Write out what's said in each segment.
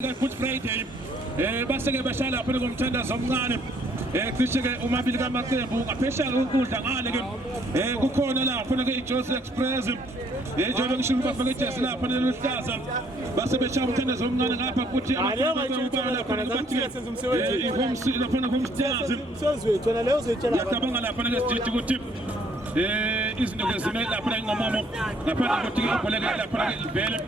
Good Friday base-ke bashala phela komthandazo omncane cishe-ke umabili kamaqembu ngaphesheya konkundla ngale-ke kukhona lapho ke iJoseph Express njengoba ngisho bafake ijesi lapho neluhlaza base beshaya umthandazo omncane ngapha futhi abafana lapho bathi home stars yacabanga lapho ke sijithi ukuthi izinto ke zime lapho ngomomo ngaphandle kokuthi ibhola lapho ke ivele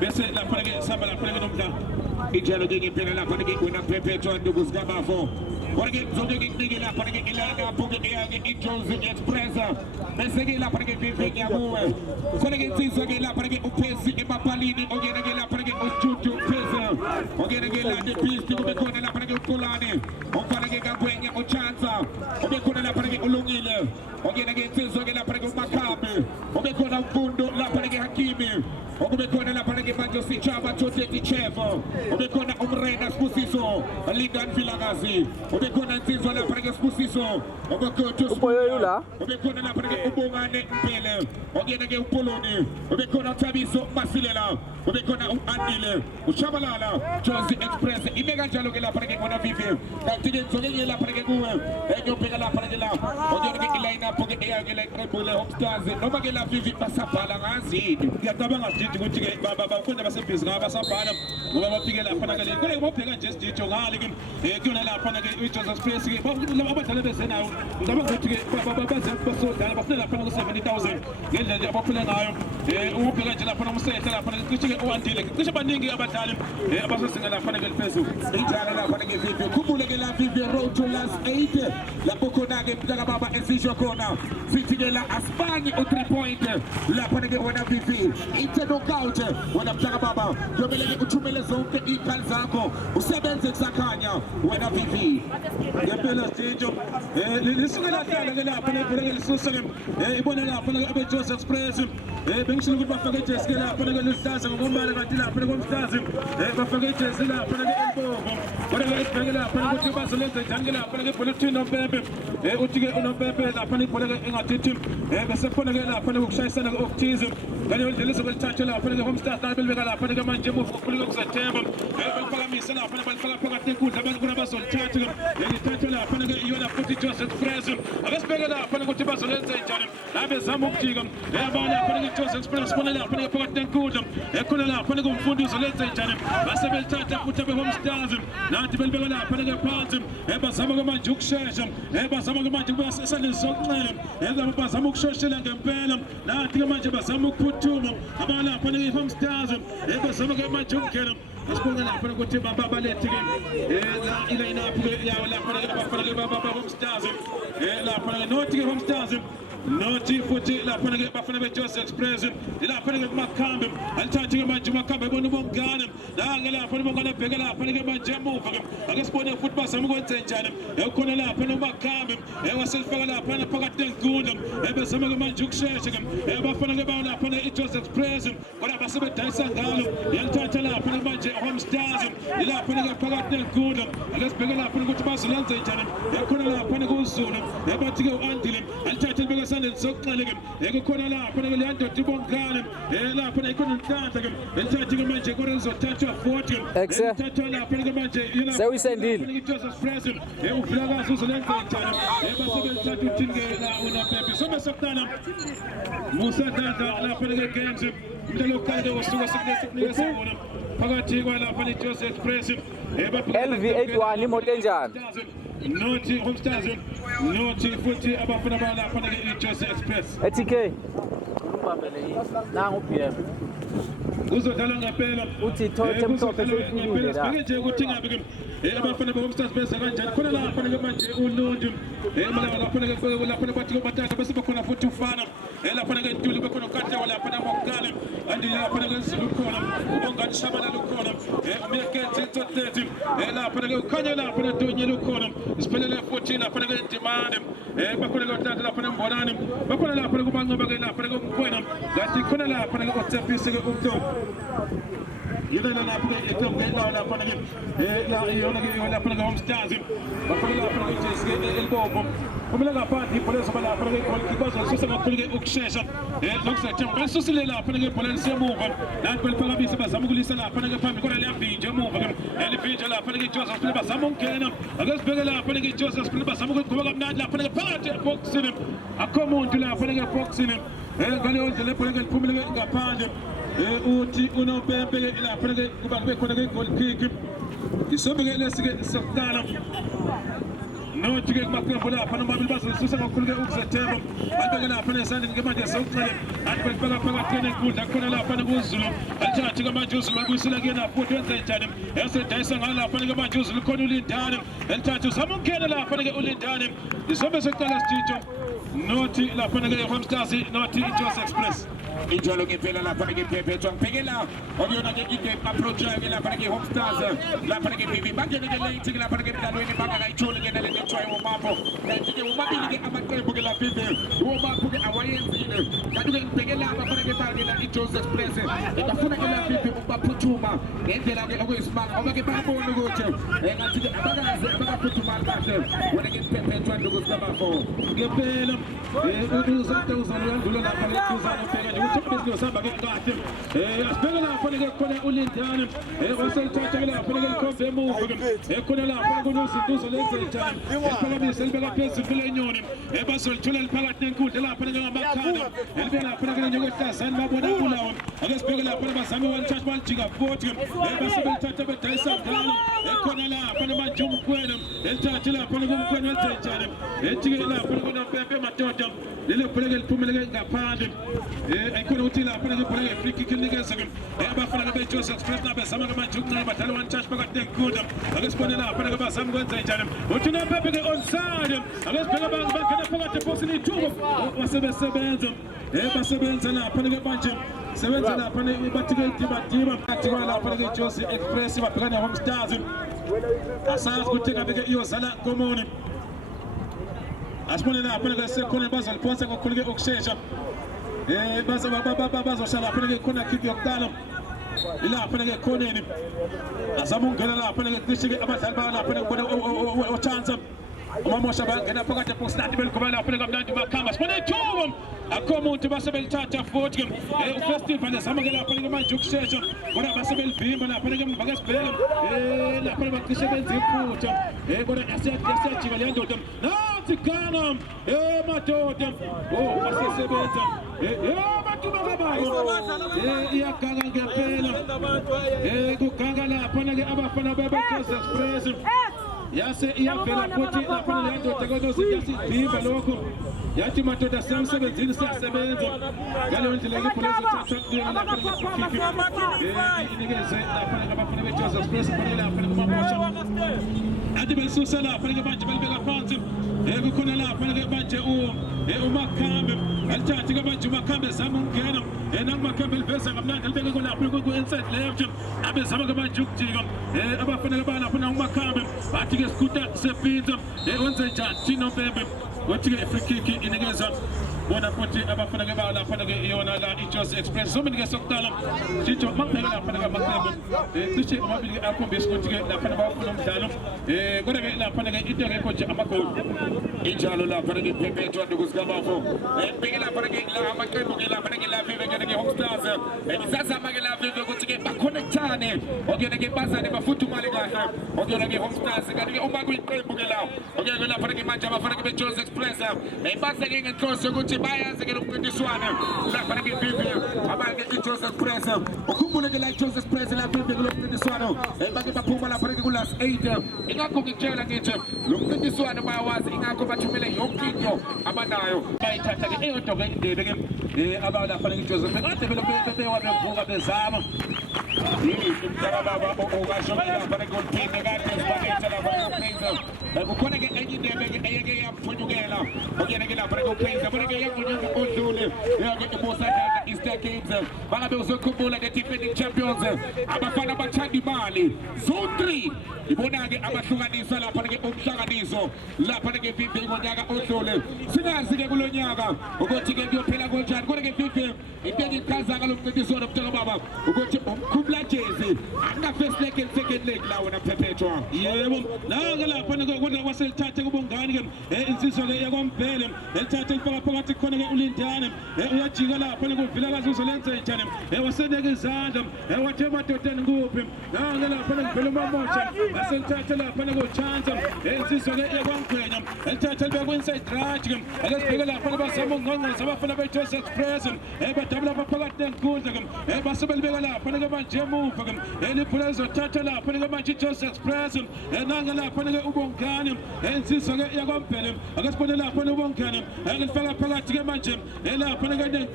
bese lapho ke samba lapho ke nomdla ijalo ke impela lapho ke wena phephetho nduku zikabafo Porque zonke ke lapha ke ilana buke ke iJoseph Express bese ke lapha ke vivi yabuwe kone ke insizwa ke lapha ke uphesi emapalini ongena ke lapha ke uJuju phesa ongena ke la depisti kube khona lapha ke uqulane ongfana ke kakwenya uchansa kube khona lapha ke ulungile ongena ke insizwa ke lapha ke uMakhabe kube khona umfundo lapha ke Hakimi okube khona lapha ke manje sichaba Toteti Chef kube khona umrena Sibusiso Lindan Vilakazi kube khona insizwa lapha ke Sibusiso uboyoyula kube khona lapha ke ubongane Mpele ongena ke uPoloni kube khona Thabiso Masilela kube khona uAndile uShabalala Joseph Express ime kanjalo ke lapha ke khona Vivi kanti ke nzokeke lapha ke kuwe enyobheka lapha ke la ongena ke line up ke eyake la iqembu le Home Stars noma ke la Vivi basabhala ngazini ngiyacabanga ukuthi ke bakhona basebhizi ngabasabhala ngoba bafike lapha ke le kule ngobheka nje sijijo ngale ke kuyona lapha ke iJoseph Express ke abadala besenayo ngicabanga ukuthi ke basodala bafuna lapha ku 70,000 ngendlela nje abaphula ngayo ubheka nje lapha nomsethe lapha cishe ke uandile cishe baningi abadlali abasesinga lapha ke liphezulu injalo lapha ke Vivi khumbule ke la Vivi road to last 8 lapho khona ke mntaka baba esisho khona sithi ke la Asibani u3 point lapha ke wena Vivi it's a knockout wena mntaka baba yomele ke uthumele zonke ikhali zakho usebenze kusakhanya wena Vivi ngempela sijijo lisuke lahlala ke lapha nebhola ke lisusa ke ibona lapha ke abeJoseph Express bengishilo ukuthi bafake ijesi ke lapha ke luhlaza ngokombala kanti lapha ke komhlazi bafake ijesi lapha ke embogo kodwa ke sibheke lapha ukuthi bazolenza njani ke lapha ke bulletin nompempe uthi ke unompempe lapha ibhola ke engathithi bese khona ke lapha ukushayisana ke okuthize ngale ndlela ezokulithatha lapha ke Home Stars belibeka lapha ke manje ukufika kuSeptember baliphakamisa lapha balifaka phakathi enkundla abantu kuna bazolithatha lithatha lapha ke iyona futhi Joseph Express akasibheke lapha ukuthi bazolenza njani labe zama ukujika yabona lapha ke Joseph Express bona lapha ke phakathi enkundla ekhona lapha ke umfundi uzolenza njani base belithatha futhi abe Home Stars nathi belibeka lapha ke phansi bazama ke manje ukushesha bazama ke manje ukuba esandleni sokunxele bazama ukushoshela ngempela nathi ke manje bazama ukuphuthuma abalapha ke Home Stars bazama ke manje ukungena asibonga lapha ukuthi babalethe ke la iline up yawo lapha ke abafana ke baba Home Stars lapha ke nothi ke Home Stars nothi futhi lapha ke bafana beJoseph Express lapha ke kumakhambe alithathi ke manje umakhambe bona ubongane la lapha ubongane bheke lapha ke manje emuva ke ake sibone futhi bazama ukwenza njani ekhona lapha nomakhambe waselifaka lapha phakathi enkundla bezama ke manje ukushesha ke bafana ke bawo lapha iJoseph Express kodwa basebedayisa ngalo yalithatha lapha ke manje Home Stars lapha ke phakathi enkundla ake sibheke lapha ukuthi bazolenza njani ekhona lapha kuZulu bathi ke uAndile alithatha libeka sokuqala ke ekukhona lapha ke leyandoda ibongane lapha ikhona inhlanhla ke elithatha ke manje korenzo thathwa 40 elithatha lapha ke manje yena sewuyisendile iJoseph Express uvulakazi uzolenza njani basebelithatha uthini ke la unapepe sobe sokuqala Musa Dada lapha ke games umdlalo kaide osuka sokunesibona phakathi kwalapha iJoseph Express LV81 imoto enjani nothi Home Stars nothi futhi abafana balapha ke iJoseph Express eTK ubambele nangu PM uzodlala ngempela uthi Thothe Mhlophe seyifikile la nje ukuthi ngabe ke abafana beHome Stars bese kanjani khona lapha ke manje uLundu malanga lapha ke bathi bathatha bese bakhona futhi ufana lapha ke Ntuli bekhona uKatlewa lapha namakale andi lapha ke Zulu khona ubongani Shabala lukhona umyekethe Toteti lapha ke ukhanya lapha neDonye lukhona siphelele futhi lapha ke Ndimande bakhona ke Ntata lapha neMbonani bakhona lapha kubanqoba ke lapha ke uMkhwena ngathi khona lapha ke uTsepise ke uMhlobo yidana la pare etam ke la pare la la pare home stars ba pare la pare cheske el bobo comme la partie pour ça la pare ko ki ba so sa pare ukshesha donc ça tient pas so la pare pour le semo la ko pare bi sa samu gulisa la pare pa mi ko la bi jamu ba el bi la pare Joseph pare ba samu kenam agas pare la pare Joseph pare ba samu ko ba na la pare party boxing akomo la pare boxing gani on le pare pour le ngapande uti uno bembe la pare ko ba ko kiki isobege le sige sakala no tige makko bola fana mabil bas so sa ko ngi uksa tebo albe la fana sande ngi maje so kale albe paga tene ku da ko la fana guzulu alta tige ma juzulu gusula gena foto en tanem ese taysan ala fana ma juzulu ko nuli tanem alta to samun kene la fana uli tanem isobe sakala sticho noti la fana ga homestasi noti Jos Express Injolo che pela la pare che pepe ton pegela odio na che approccia che la pare che homestars la pare che vivi ma che lei che la pare che da lui ne paga ai chole che nelle choi un mapo e che un mapo che amakko buge la pepe un mapo che awayen zine ka due pegela la pare che parle la Jos Express e da funa che la pepe un mapo chuma e che la che o isma o che pa bo no goche e na che baga putuma la che wona che pepe ton do gosta ba fo che pela e udu zate usano dulo la pare che usano pega Chapis samba che gatti aspetta la pone che con ulintane e wasal taccia la pone che con femo e con la pone con si le taccia e pala bi selbe la pesi filegnoni e basol tule il palat den kul la pone che makana e be la pone che nyogo sta san ma boda ulawon agas pega la pone ba sami wan chat wal ciga foti e basol taccia be taysa dano e con la pone ma jum kwena e taccia la pone con kwena taccia e ciga la pone con pepe ma totam le pone che pumele che ngapande e kono utila pare pare friki kindiga sagam e ba fara be Jos Express na be sama ma jukna ba talwan charge ba den kudam agas pone na pare ba sam gon sai janam utuna pepe ge on side agas pega ba kana pega te posini tubo wasabe sebenzo e ba sebenzo na pare ge banje sebenzo na pare ba tige tiba atiwa na pare ge Jos Express ba pega na home stars asas kutega be yo sala komoni aspone na pare ge se kono basal ponsa ko kolge oxygen bazo sala pele kona kipi oktalo ila pele kone ni asamun gana la pele kishige abasal ba la pele kona o chance mama shaba gana paka te posta tibel ko la pele gamna dima kama spone tuum akomo to basabel tata fotum e festival sama gana pele ma juk session ora basabel bimba la pele gam bagas pele la pele ba kishige ziputo e gora aset chivaliando dum na tikana e matotem o basebeza batuma baba ya kanga ngepela kukanga la panage abafana baba Jos Express yase ya pela poti la panage ando tegodo sikasi bimba loko yati matoda samse benzini sa sebenzo gale onti lege polisi tatu la panage inigeze la panage abafana Jos Express panage la panage mabosha adibel susala panage banje belbela fantim ego kuna la panage banje o makambe alta tiga banje makambe samun gena enan makambe besa gamna kalbega ko la panage ko inside left abe samaga banje tiga aba panage bana panage makambe atiga skuta sepita onze tino bebe wotiga friki inigeza bona poti aba panage ba la panage yona la Jos Express so mini gesoktalam tito makna la panage makambe tuche mabili akombe skotiga la panage ba ko dalo gorege la panage idege ko ci amako injalo la panage pepe to ndugu zama fo pege la panage la amakay bugi la panage la vive ngene homestars sasa mage la vive ko tige ba connectane ogene ke basa ne ba futu mali ga ogene ke homestars ngani o magu ite bugi la ogene la panage manja ba panage Jos Express basa ngene troso ko ci baya ngene ko di suana la panage vive abage Jos Express okumbule ke la Jos Express la vive ko di suana bage ba puma la panage gulas 8 ingakho ngitshela ngithi lo mncintiswano bayawazi ingakho bathumele yonke into abanayo bayithatha ke eyodwa ke indebe ke abala fanele Joseph kade belo bebe wabevuka bezama umntaka baba okashomela fanele golpini kade sibaketha la fanele kukhona ke enye ayeke yamfunyukela okuyena ke lapha ngokwenza bona ke yakunyuka odlule yake eMosa Easter Games bangabe uzokhumbula the defending champions abafana abathanda imali zone 3 ibona ke abahlukanisa lapha ke umhlanganiso lapha ke FIFA ngonyaka odlule singazi ke kulonyaka ukuthi ke kuyophela kanjani kodwa ke FIFA into engichazaka lomncintiswano mntaka baba ukuthi umkhumula jezi aka first leg and second leg lawo naphephetshwa yebo la lapha kodwa kwaselithathe kubongani ke insizwa ke yakwamphele elithathe lifaka phakathi khona ke ulindane uyajika lapha kuvila kazuzo lenze njani waseneke izandla wathi emadodeni kuphi la lapha ngivela umamotsha aselithathe lapha ngochance insizwa ke yakwangwenya elithathe libe ku-inside right ke ake sibheke lapha bazama ukungqongqoza abafana be-Joss Express badabula phakathi nenkundla ke basebelibeka lapha ke manje emuva ke liphula lizothatha lapha ke manje i-Joss Express nanga lapha ke ubongani insizwa ke yakwamphele ake sibone lapha ubongani ake lifaka phakathi ke manje lapha ke